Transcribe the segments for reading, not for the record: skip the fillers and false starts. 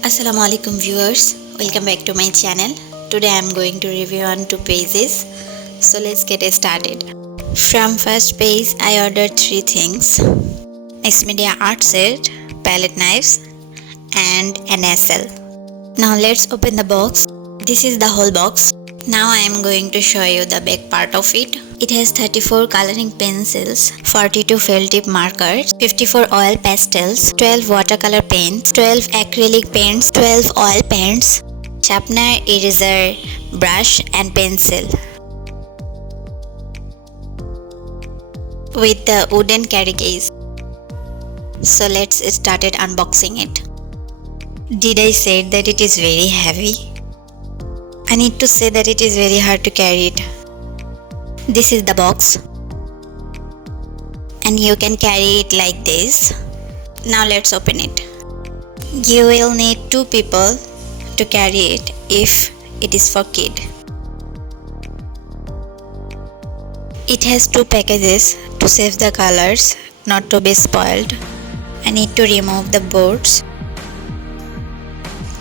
Assalamualaikum viewers, welcome back to my channel. Today I am going to review on 2 pages. So let's get started. From first page I ordered 3 things: X Media art set, palette knives and an SL. Now let's open the box. This is the whole box. Now I am going to show you the back part of it. It has 34 coloring pencils, 42 felt tip markers, 54 oil pastels, 12 watercolor paints, 12 acrylic paints, 12 oil paints, sharpener, eraser, brush and pencil, with the wooden carry case. So let's start unboxing it. Did I say that it is very heavy? I need to say that it is very hard to carry it. This is the box and you can carry it like this. Now let's open it. You will need 2 people to carry it if it is for kid. It has 2 packages to save the colors not to be spoiled. I need to remove the boards.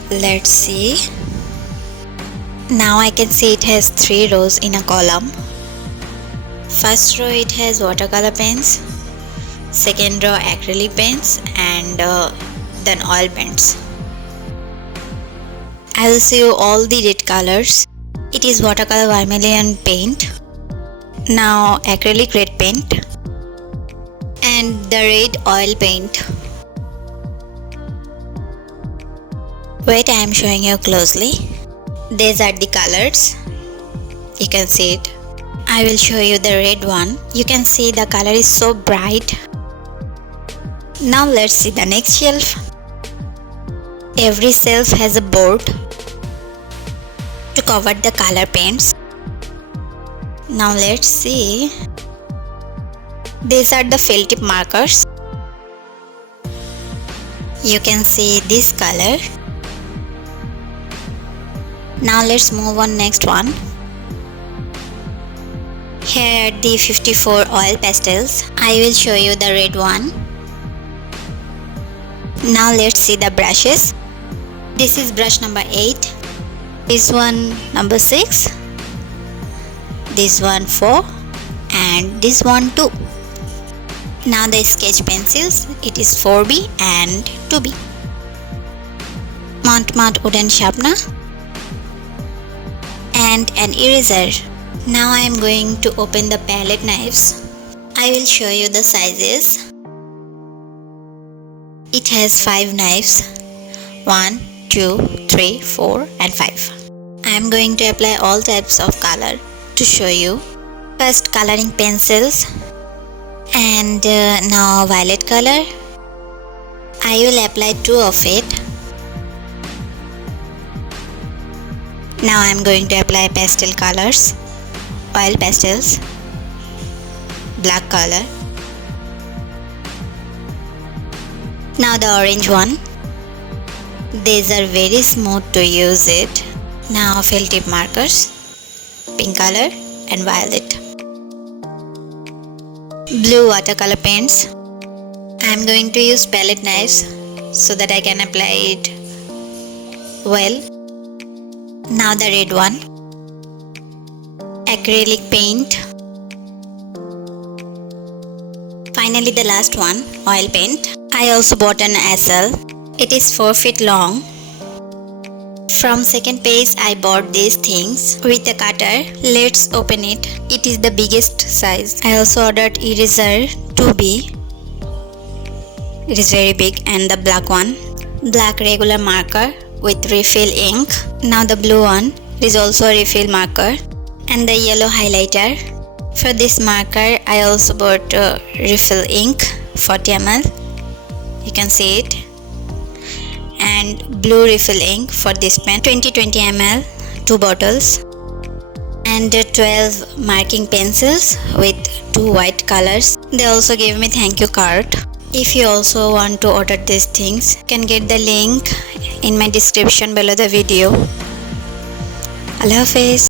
Let's see. Now I can see it has 3 rows in a column. First row it has watercolor paints, second row acrylic paints and then oil paints. I will show you all the red colors. It is watercolor vermilion paint, now acrylic red paint and the red oil paint. Wait, I am showing you closely. These are the colors. You can see it. I will show you the red one. You can see the color is so bright. Now let's see the next shelf. Every shelf has a board to cover the color paints. Now let's see. These are the felt tip markers. You can see this color. Now let's move on next one. Here are the 54 oil pastels. I will show you the red one. Now let's see the brushes. This is brush number 8. This one number 6. This one 4. And this one 2. Now the sketch pencils. It is 4B and 2B. Mont Marte wooden sharpener. And an eraser. Now I am going to open the palette knives. I will show you the sizes. It has 5 knives. 1, 2, 3, 4 and 5. I am going to apply all types of color to show you. First coloring pencils and now violet color. I will apply 2 of it. Now I am going to apply pastel colors. Oil pastels, black color. Now the orange one. These are very smooth to use it. Now felt tip markers, pink color and violet. Blue watercolor paints. I am going to use palette knives so that I can apply it well. Now the red one. Acrylic paint. Finally the last one, oil paint. I also bought an SL. It is 4 feet long. From second page I bought these things with a cutter. Let's open it. It is the biggest size. I also ordered eraser 2B. It is very big, and the black one. Black regular marker with refill ink. Now the blue one is also a refill marker. And the yellow highlighter. For this marker I also bought refill ink 40 ml. You can see it. And blue refill ink for this pen 20 ml, 2 bottles. And 12 marking pencils with 2 white colors. They also gave me thank you card. If you also want to order these things, you can get the link in my description below the video. Allah Hafiz.